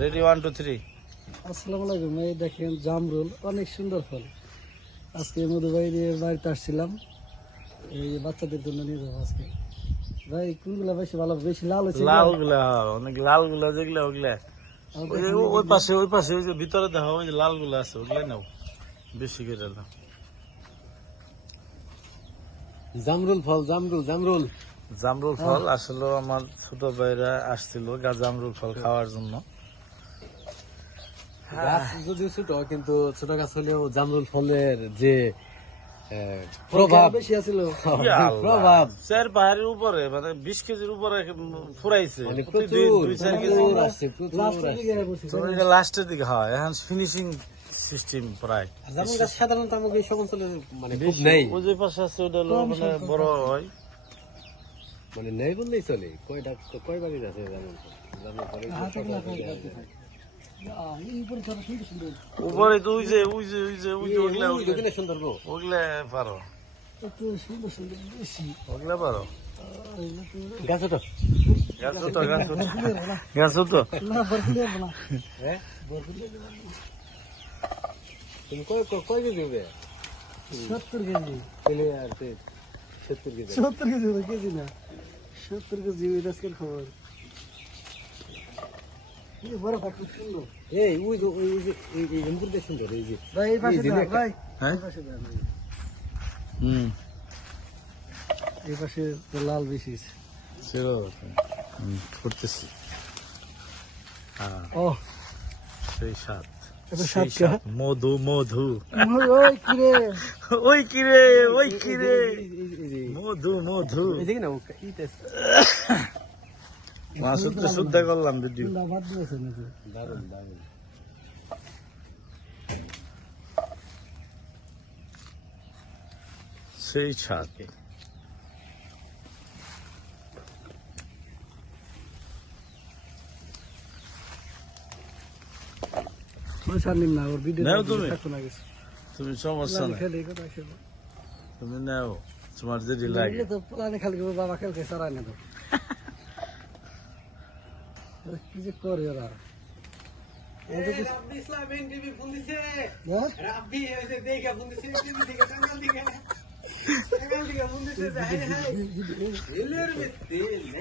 Ready 1 2 3। আসসালামু আলাইকুম। এই দেখেন জামরুল, অনেক সুন্দর ফল। আজকে মধু ভাইয়ের বাড়িতে আসছিলাম, এই বাচ্চাদের জন্য নিয়ে যাবো আজকে। ভাই কোনগুলা বেশি ভালো? বেশি লাল হচ্ছে লাল গুলা অনেক লাল গুলা যেগুলা ওগুলা ওই পাশে ওই যে ভিতরে দেখো ওই যে লাল গুলা আছে ওগুলা নাও বেশি করে নাও। জামরুল ফল, জামরুল জামরুল ফল আসলে আমার ছোট ভাইরা আসছিল জামরুল ফল খাওয়ার জন্য। গাছ যদিও ছোট, কিন্তু ছোট গাছ হলেও জামরুল ফলের যে প্রভাব বেশি আছিল। প্রভাব চার পাহাড়ের উপরে মানে 20 কেজির উপরে ফুরাইছে, মানে প্রতি দুই চার কেজি প্রচুর আসছে, প্রচুর আসছে। লাস্টের দিকে হয় এখন ফিনিশিং সিস্টেম প্রায়। জামরুল গাছ সাধারণত আমাকে এই সব অঞ্চলে মানে খুব নেই, ওই যে পাশে আছে ওটা হলো মানে বড় হয়, মানে নেই বললেই চলে। কয় বাড়ির আছে জামরুল ফল? জামরুল ফলের উপরে তো ওই যে ওগুলা ওইগুলো সুন্দর গো। ওগুলা পারো, একটু সুন্দর সুন্দর বেশি। ওগুলা পারো। গাছ তো গাছ তো না বরফ দেব না। হ্যাঁ, তুমি কয় কেজি হবে? 70 কেজি। পেলে আর 70 কেজি। 70 কেজি হবে, কেজি না, 70 কেজি। আজকের খবর এই বরফ খুব সুন্দর। এই ওই যে এই এমপুরটা সুন্দর। এই যে ভাই এই পাশে দাও, ভাই হ্যাঁ? এই পাশে দাও। এই পাশে তো লাল বেশি ছিল করতেছি। ও সেই সাত, এটা সেই সাতটা। সাত। মধু মধু ওই কিরে ওই কিরে মধু মধু। এই দেখি না ইতে মাছ শুদ্ধ করলাম ভিডিও। বাদ দিয়েছে নাকি? দারুণ দারুণ। সেই সাত। ওই সারনিম না, ওর ভিডিও নাও তুমি। থাকো না কিছু। তুমি সমস্যা নাই, খেলে কথা আসলে তুমি নাও তোমার যেটি লাগে। তো প্লানে খালি করে বাবা খেলকে সারাই না তো। কি যে করে ওরা। ইসলামিক টিভি ফোন দিছে, হ্যাঁ? রাব্বি এসে দেখা ফোন দিছে, টিভি থেকে টাঙ্গাল থেকে ফোন দিছে, হাই হাই এলের ভিতরে